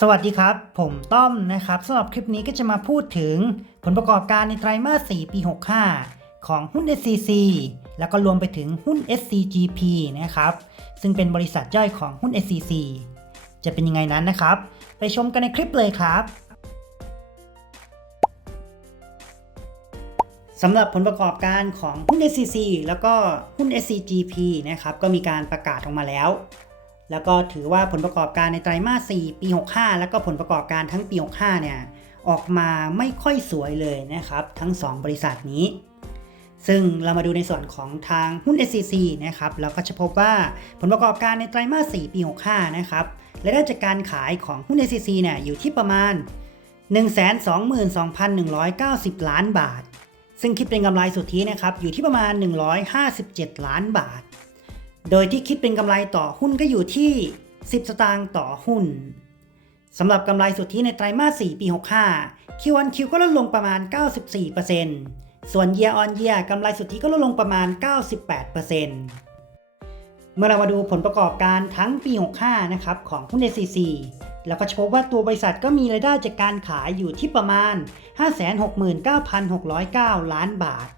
สวัสดีครับ ผมต้อมนะครับสำหรับคลิปนี้ก็จะมาพูดถึงผลประกอบการในไตรมาส 4 ปี 65 ของหุ้น SCC แล้วก็รวมไปถึงหุ้น SCGP นะครับ ซึ่งเป็นบริษัทย่อยของหุ้น SCC จะเป็นยังไงนั้นนะครับ ไปชมกันในคลิปเลยครับสำหรับผลประกอบการของหุ้น SCC แล้วก็หุ้น SCGP นะครับ ก็มีการประกาศออกมาแล้ว แล้วก็ถือว่าผลประกอบการในไตรมาส 4 ปี 65 แล้วก็ผลประกอบการทั้งปี 65 เนี่ย ออกมาไม่ค่อยสวยเลยนะครับ ทั้ง 2 บริษัทนี้ ซึ่งเรามาดูในส่วนของทางหุ้น SCC นะครับ เราก็จะพบว่าผลประกอบการในไตรมาส 4 ปี 65 นะครับและได้จากการขายของหุ้น SCC เนี่ยอยู่ที่ประมาณ 122,190 ล้านบาท ซึ่งคิดเป็นกำไรสุทธินะครับอยู่ที่ประมาณ 157 ล้านบาท โดยที่คิดเป็นกำไรต่อหุ้นก็อยู่ที่ 10 สตางค์ต่อหุ้นสำหรับกำไรสุทธิในไตรมาส 4 ปี 65 Q1Q ก็ลดลงประมาณ 94%ส่วน Year on Year กำไรสุทธิก็ลดลงประมาณ 98%เมื่อเรามาดูผลประกอบการทั้งปี 65 นะครับของหุ้น SCC แล้วก็จะพบว่าตัวบริษัทก็มีรายได้จากการขายอยู่ที่ประมาณ 569,609 ล้านบาท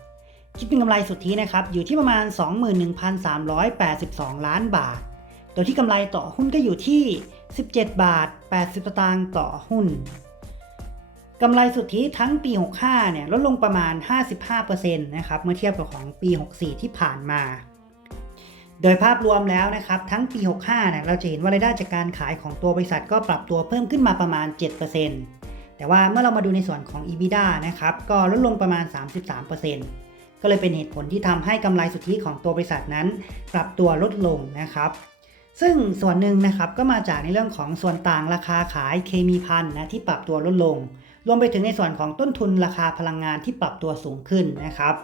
คิดเป็นกำไรสุทธินะครับอยู่ที่ประมาณ 21,382 ล้านบาท โดยที่กำไรต่อหุ้นก็อยู่ที่ 17 บาท 80สตางค์ต่อหุ้นกำไรสุทธิทั้งปี 65 เนี่ยลดลงประมาณ 55%นะครับเมื่อเทียบกับของปี 64 ที่ผ่านมา โดยภาพรวมแล้วนะครับทั้งปี 65 เนี่ยเราจะเห็นว่ารายได้จากการขายของตัวบริษัทก็ปรับตัวเพิ่มขึ้นมาประมาณ 7%แต่ว่าเมื่อเรามาดูในส่วนของ EBITDA นะครับก็ลดลงประมาณ 33% ก็เลยเป็นเหตุผลที่ทำให้กำไรสุทธิของตัวบริษัทนั้น ปรับตัวลดลงนะครับซึ่งส่วนหนึ่งนะครับก็มาจากในเรื่องของส่วนต่างราคาขายเคมีพันนะที่ปรับตัวลดลง รวมไปถึงในส่วนของต้นทุนราคาพลังงานที่ปรับตัวสูงขึ้นนะครับ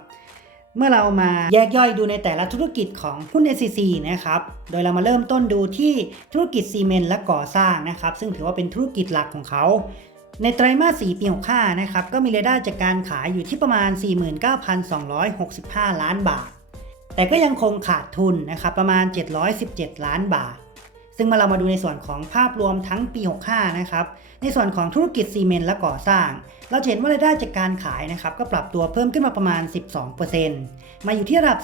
เมื่อเรามาแยกย่อยดูในแต่ละธุรกิจของหุ้น SCC นะครับ โดยเรามาเริ่มต้นดูที่ธุรกิจซีเมนต์และก่อสร้างนะครับ ซึ่งถือว่าเป็นธุรกิจหลักของเขา ในไตรมาส 4 ปี 65 นะครับ ก็มีรายได้จากการขายอยู่ที่ประมาณ 49,265 ล้านบาท แต่ก็ยังคงขาดทุนนะครับ ประมาณ 717 ล้านบาท ซึ่งเมื่อเรามาดูในส่วนของภาพรวมทั้งปี 65 นะครับ ในส่วนของธุรกิจซีเมนต์และก่อสร้าง เราเห็นว่ารายได้จากการขายนะครับ ก็ปรับตัวเพิ่มขึ้นมาประมาณ 12%มาอยู่ที่ระดับ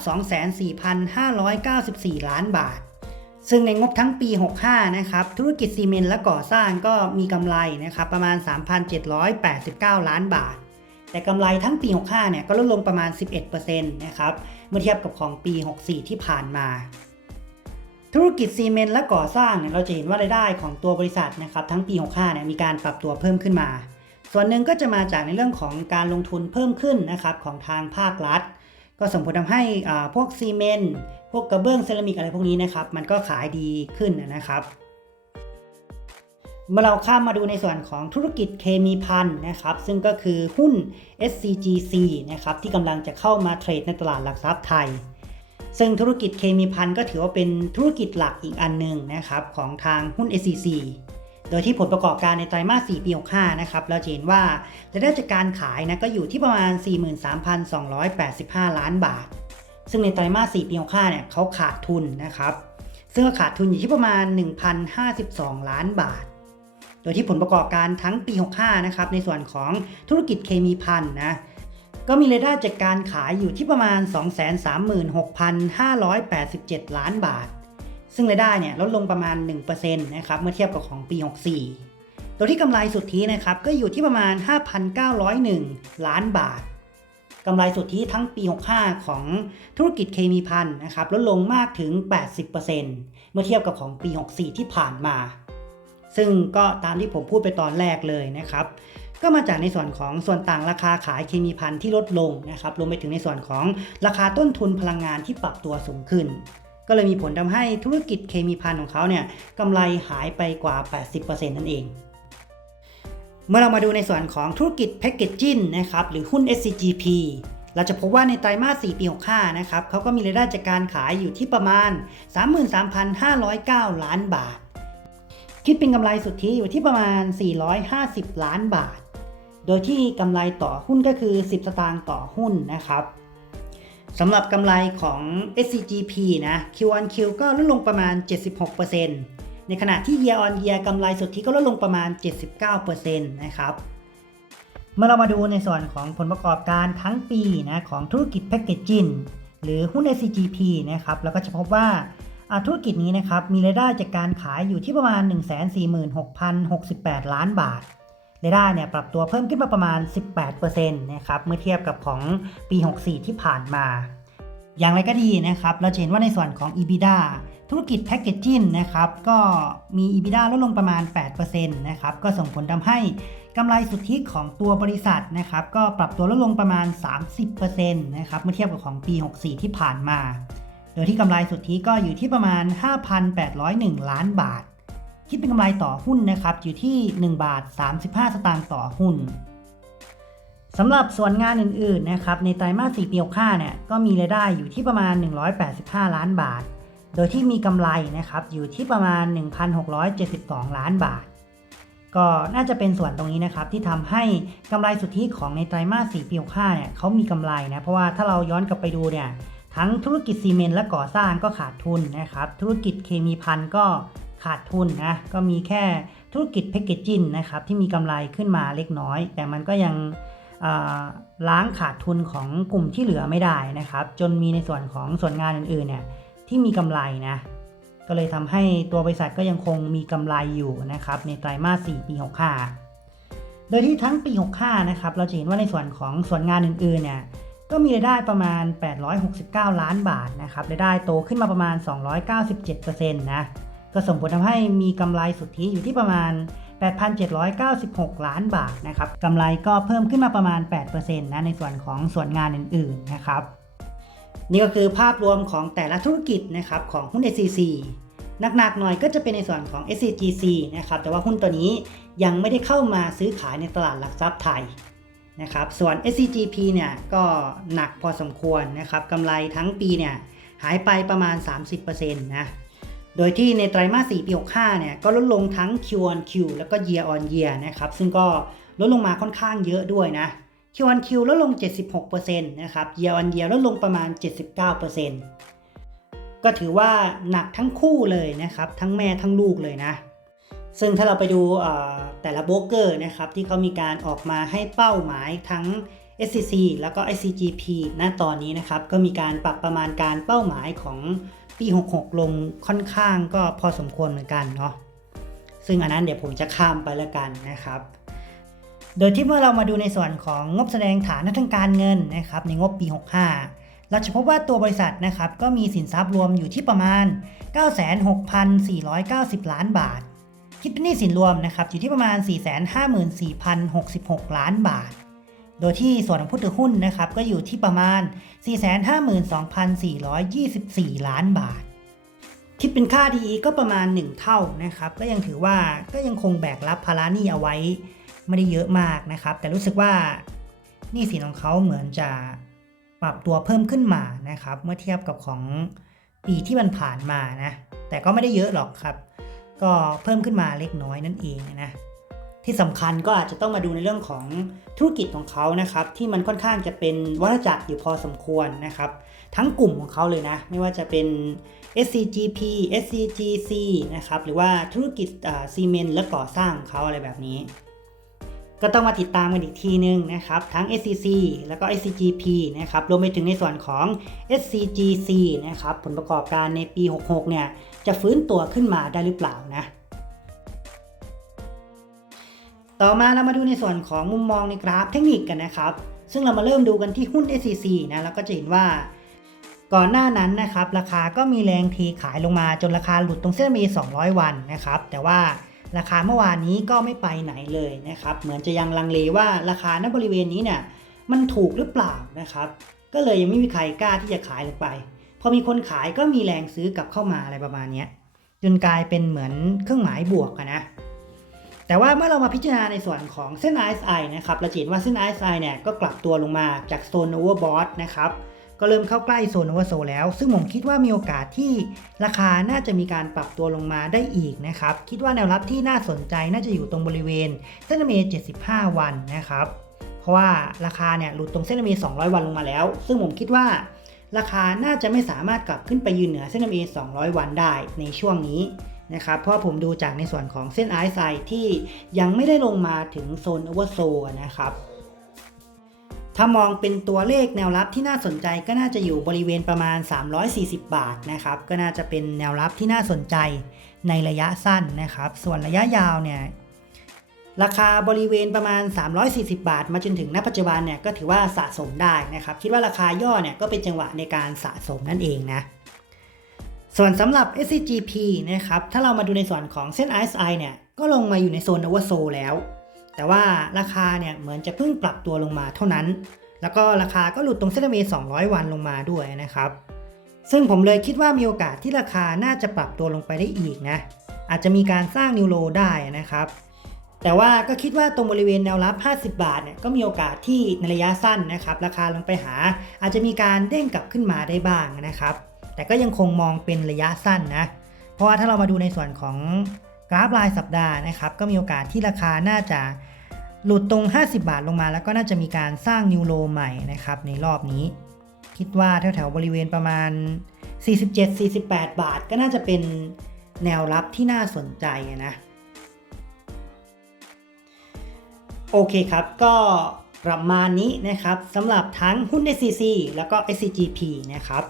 24,594 ล้านบาท ซึ่งในงบทั้งปี 65 นะครับ ธุรกิจซีเมนต์และก่อสร้างก็มีกำไรนะครับประมาณ 3,789 ล้านบาท แต่กำไรทั้งปี 65 เนี่ยก็ลดลงประมาณ 11%นะครับเมื่อเทียบกับของปี 64 ที่ผ่านมา ธุรกิจซีเมนต์และก่อสร้างเนี่ยเราจะเห็นว่ารายได้ของตัวบริษัทนะครับทั้งปี 65 เนี่ยมีการปรับตัวเพิ่มขึ้นมา ส่วนหนึ่งก็จะมาจากในเรื่องของการลงทุนเพิ่มขึ้นนะครับของทางภาครัฐ ก็ส่งผลทำให้พวกซีเมนต์ พวกกระเบื้องเซรามิกอะไรพวกนี้นะครับ มันก็ขายดีขึ้นนะครับเมื่อเราข้ามมาดูในส่วนของธุรกิจเคมีพันนะครับ ซึ่งก็คือหุ้น SCGC นะครับที่กำลังจะเข้ามาเทรดในตลาดหลักทรัพย์ไทย ซึ่งธุรกิจเคมีพันก็ถือว่าเป็นธุรกิจหลักอีกอันหนึ่งนะครับของทางหุ้น SCC โดยที่ผลประกอบการในไตรมาส 4 ปี 65 นะครับ เราจะเห็นว่ารายได้จากการขายนะก็อยู่ที่ประมาณ 43,285 ล้านบาท ซึ่งในไตรมาส4ปี65เนี่ยเขาขาดทุนนะครับ ซึ่งขาดทุนอยู่ที่ประมาณ 1,052 ล้านบาท โดยที่ผลประกอบการทั้งปี65นะครับ ในส่วนของธุรกิจเคมีพันนะก็มีรายได้จากการขายอยู่ที่ประมาณ 236,587 ล้านบาท ซึ่งรายได้เนี่ยลดลงประมาณ 1%นะครับเมื่อเทียบกับของปี 64 โดยที่กำไรสุทธินะครับก็อยู่ที่ประมาณ 5,901 ล้านบาท กำไรสุทธิทั้งปี 65 ของธุรกิจเคมีพันนะครับลดลงมากถึง 80%เมื่อเทียบกับของปี 64 ที่ผ่านมา ซึ่งก็ตามที่ผมพูดไปตอนแรกเลยนะครับ ก็มาจากในส่วนของส่วนต่างราคาขายเคมีพันที่ลดลงนะครับรวมไปถึงในส่วนของราคาต้นทุนพลังงานที่ปรับตัวสูงขึ้นก็เลยมีผลทำให้ธุรกิจเคมีพันของเขาเนี่ยกำไรหายไปกว่า 80%นั่นเอง เมื่อเรามาดูในส่วนของธุรกิจแพ c เกจจิ้งนะครับหรือหุ้น SCGP เราจะพบว่าในไตรมาส 4 ปี 65 นะครับเขาก็มีรายได้จากการขายอยู่ที่ประมาณ 33,509 ล้านบาท คิดเป็นกำไรสุทธิอยู่ที่ประมาณ 450 ล้านบาท โดยที่กำไรต่อหุ้นก็คือ 10 สตางค์ต่อหุ้นนะครับสำหรับกำไรของ SCGP นะ Q1Q ก็ลดลงประมาณ 76% ในขณะที่ year on year กำไรสุทธิก็ลดลงประมาณ 79%นะครับเมื่อเรามาดูในส่วนของผลประกอบการทั้งปีนะของธุรกิจแพ c เกจจิ้งหรือหุ้น SCGP นะครับแล้วก็จะพบว่าอ่าธุรกิจนี้นะครับมีรายได้จากการขายอยู่ที่ประมาณ 146,068 ล้านบาทรายได้เนี่ยปรับตัวเพิ่มขึ้นมาประมาณ 18%นะครับเมื่อเทียบกับของปี 64 ที่ผ่านมา อย่างไรก็ดีนะครับ เราจะเห็นว่าในส่วนของ EBITDA ธุรกิจแพ c เกจจิ้งนะครับก็มี EBITDA ลดลงประมาณ 8%นะครับก็ส่งผลทำให้กำไรสุทธิของตัวบริษัทนะครับก็ปรับตัวลดลงประมาณ 30%นะครับเมื่อเทียบกับของปี 64 ที่ผ่านมา โดยที่กำไรสุทธิก็อยู่ที่ประมาณ 5,801 ล้านบาท คิดเป็นกำไรต่อหุ้นนะครับอยู่ที่ 1 บาท 35 สตางค์ต่อหุ้นสำหรับส่วนงานอื่นๆนะครับในไตรมาส4ปี65เนี่ยก็มีรายได้อยู่ที่ประมาณ 185 ล้านบาท โดยที่มีกำไรนะครับอยู่ที่ประมาณ 1,672 ล้านบาท ก็น่าจะเป็นส่วนตรงนี้นะครับที่ทำให้กำไรสุทธิของในไตรมาส4ปี65เนี่ยเขามีกำไรนะเพราะว่าถ้าเราย้อนกลับไปดูเนี่ยทั้งธุรกิจซีเมนต์และก่อสร้างก็ขาดทุนนะครับธุรกิจเคมีพันก็ขาดทุนนะก็มีแค่ธุรกิจแพคเกจจิ้งนะครับที่มีกำไรขึ้นมาเล็กน้อย แต่มันก็ยังล้างขาดทุนของกลุ่มที่เหลือไม่ได้นะครับ จนมีในส่วนของส่วนงานอื่นๆเนี่ย ที่มีกำไรนะ ก็เลยทำให้ตัวบริษัทก็ยังคงมีกำไรอยู่นะครับ ในไตรมาส 4 ปี 65 โดยที่ทั้งปี 65 นะครับ เราจะเห็นว่าในส่วนของส่วนงานอื่นๆ เนี่ยก็มีรายได้ประมาณ 869 ล้านบาทนะครับ รายได้โตขึ้นมาประมาณ 297%นะ ก็ส่งผลทำให้มีกำไรสุทธิอยู่ที่ประมาณ 8,796 ล้านบาทนะครับ กำไรก็เพิ่มขึ้นมาประมาณ 8%นะ ในส่วนของส่วนงานอื่นๆ นะครับ นี่ก็คือภาพรวมของแต่ละธุรกิจนะครับของหุ้น SCC หนักๆหน่อยก็จะเป็นในส่วนของ SCGC นะครับ แต่ว่าหุ้นตัวนี้ยังไม่ได้เข้ามาซื้อขายในตลาดหลักทรัพย์ไทยนะครับ ส่วน SCGP เนี่ยก็หนักพอสมควรนะครับกำไรทั้งปีเนี่ยหายไปประมาณ 30%นะ โดยที่ในไตรมาส 4 ปี 65 เนี่ยก็ลดลงทั้ง Q on Q แล้วก็ Year on Year นะครับ ซึ่งก็ลดลงมาค่อนข้างเยอะด้วยนะ Q on Q ลดลง 76%นะครับ Year on Year ลดลงประมาณ 79%ก็ถือว่าหนักทั้งคู่เลยนะครับ ทั้งแม่ทั้งลูกเลยนะ ซึ่งถ้าเราไปดูแต่ละโบรกเกอร์นะครับ ที่เขามีการออกมาให้เป้าหมายทั้ง SCC แล้วก็ SCGP ณตอนนี้นะครับ ก็มีการปรับประมาณการเป้าหมายของปี 66 ลงค่อนข้างก็พอสมควรเหมือนกันเนาะซึ่งอันนั้นเดี๋ยวผมจะข้ามไปแล้วกันนะครับ โดยที่เมื่อเรามาดูในส่วนของงบแสดงฐานะทางการเงินนะครับในงบปี 65 เราจะพบว่าตัวบริษัทนะครับก็มีสินทรัพย์รวมอยู่ที่ประมาณ 96,490 ล้านบาท คิดเป็นหนี้สินรวมนะครับอยู่ที่ประมาณ 454,066 ล้านบาท โดยที่ส่วนของผู้ถือหุ้นนะครับก็อยู่ที่ประมาณ 452,424 ล้านบาทคิดเป็นค่า DE ก็ประมาณ 1 เท่านะครับก็ยังถือว่าก็ยังคงแบกรับภาระหนี้เอาไว้ ไม่ได้เยอะมากนะครับ แต่รู้สึกว่านี้สินของเขาเหมือนจะปรับตัวเพิ่มขึ้นมานะครับ เมื่อเทียบกับของปีที่มันผ่านมานะ แต่ก็ไม่ได้เยอะหรอกครับ ก็เพิ่มขึ้นมาเล็กน้อยนั่นเองนะที่สำคัญก็อาจจะต้องมาดูในเรื่องของธุรกิจของเขานะครับ ที่มันค่อนข้างจะเป็นวัฏจักรอยู่พอสมควรนะครับ ทั้งกลุ่มของเขาเลยนะ ไม่ว่าจะเป็น SCGP SCGC นะครับหรือว่าธุรกิจซีเมนต์และก่อสร้างของเขาอะไรแบบนี้ ก็ต้องมาติดตามกันอีกทีนึงนะครับ ทั้ง SCC แล้วก็ SCGP นะครับรวมไปถึงในส่วนของ SCGC นะครับผลประกอบการในปี 66 เนี่ย จะฟื้นตัวขึ้นมาได้หรือเปล่านะ ต่อมาเรามาดูในส่วนของมุมมองในกราฟเทคนิคกันนะครับ ซึ่งเรามาเริ่มดูกันที่หุ้น SCC นะแล้วก็จะเห็นว่าก่อนหน้านั้นนะครับ ราคาก็มีแรงเทขายลงมาจนราคาหลุดตรงเส้นมี 200 วันนะครับ แต่ว่า ราคาเมื่อวานนี้ก็ไม่ไปไหนเลยนะครับ เหมือนจะยังลังเลว่าราคาณบริเวณนี้เนี่ยมันถูกหรือเปล่านะครับ ก็เลยยังไม่มีใครกล้าที่จะขายลงไป พอมีคนขายก็มีแรงซื้อกลับเข้ามาอะไรประมาณนี้จนกลายเป็นเหมือนเครื่องหมายบวกนะ แต่ว่าเมื่อเรามาพิจารณาในส่วนของเส้น RSI นะครับเราจะเห็นว่าเส้น RSI เนี่ยก็กลับตัวลงมาจากโซน overbought นะครับ ก็เริ่มเข้าใกล้โซน oversold แล้ว ซึ่งผมคิดว่ามีโอกาสที่ราคาน่าจะมีการปรับตัวลงมาได้อีกนะครับ คิดว่าแนวรับที่น่าสนใจน่าจะอยู่ตรงบริเวณเส้นเม75 วันนะครับ เพราะว่าราคาเนี่ยหลุดตรงเส้นเม200 วันลงมาแล้ว ซึ่งผมคิดว่าราคาน่าจะไม่สามารถกลับขึ้นไปยืนเหนือเส้น MA 200 วันได้ในช่วงนี้นะครับ เพราะผมดูจากในส่วนของเส้น RSI ที่ยังไม่ได้ลงมาถึงโซน oversold นะครับ ถ้ามองเป็นตัวเลขแนวรับที่น่าสนใจก็น่าจะอยู่บริเวณประมาณ 340 บาทนะครับ ก็น่าจะเป็นแนวรับที่น่าสนใจในระยะสั้นนะครับ ส่วนระยะยาวเนี่ยราคาบริเวณประมาณ 340 บาท มาจนถึงณปัจจุบันเนี่ยก็ถือว่าสะสมได้นะครับ คิดว่าราคาย่อเนี่ยก็เป็นจังหวะในการสะสมนั่นเองนะ ส่วนสำหรับ SCGP นะครับ ถ้าเรามาดูในส่วนของเส้น RSI เนี่ยก็ลงมาอยู่ในโซน oversold แล้ว แต่ว่าราคาเนี่ยเหมือนจะเพิ่งปรับตัวลงมาเท่านั้น แล้วก็ราคาก็หลุดตรงเส้นเม200 วันลงมาด้วยนะครับ ซึ่งผมเลยคิดว่ามีโอกาสที่ราคาน่าจะปรับตัวลงไปได้อีกนะ อาจจะมีการสร้างนิวโลได้นะครับ แต่ว่าก็คิดว่าตรงบริเวณแนวรับ 50 บาทเนี่ยก็มีโอกาสที่ในระยะสั้นนะครับ ราคาลงไปหา อาจจะมีการเด้งกลับขึ้นมาได้บ้างนะครับ แต่ก็ยังคงมองเป็นระยะสั้นนะ เพราะว่าถ้าเรามาดูในส่วนของ กราฟรายสัปดาห์นะครับก็มีโอกาสที่ราคาน่าจะหลุดตรง 50 บาทลงมา แล้วก็น่าจะมีการสร้างนิวโลใหม่นะครับในรอบนี้ คิดว่าแถวๆบริเวณประมาณ 47-48 บาท ก็น่าจะเป็นแนวรับที่น่าสนใจนะโอเคครับ ก็ประมาณนี้นะครับสำหรับทั้งหุ้น SCC แล้วก็ SCGP นะครับ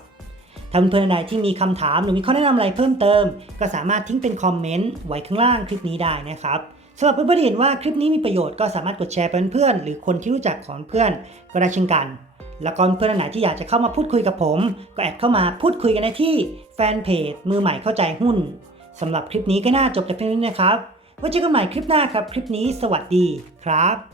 ถ้าเพื่อนๆใดที่มีคำถามหรือมีข้อแนะนำอะไรเพิ่มเติม ก็สามารถทิ้งเป็นคอมเมนต์ไว้ข้างล่างคลิปนี้ได้นะครับสำหรับเพื่อนๆที่เห็นว่าคลิปนี้มีประโยชน์ก็สามารถกดแชร์ไปเพื่อนๆหรือคนที่รู้จักของเพื่อนก็ได้เช่นกัน แล้วก็เพื่อนๆไหนที่อยากจะเข้ามาพูดคุยกับผม ก็แอดเข้ามาพูดคุยกันได้ที่แฟนเพจมือใหม่เข้าใจหุ้นสำหรับคลิปนี้ก็น่าจบแต่เพียงนี้นะครับไว้เจอกันใหม่คลิปหน้าครับ คลิปนี้สวัสดีครับ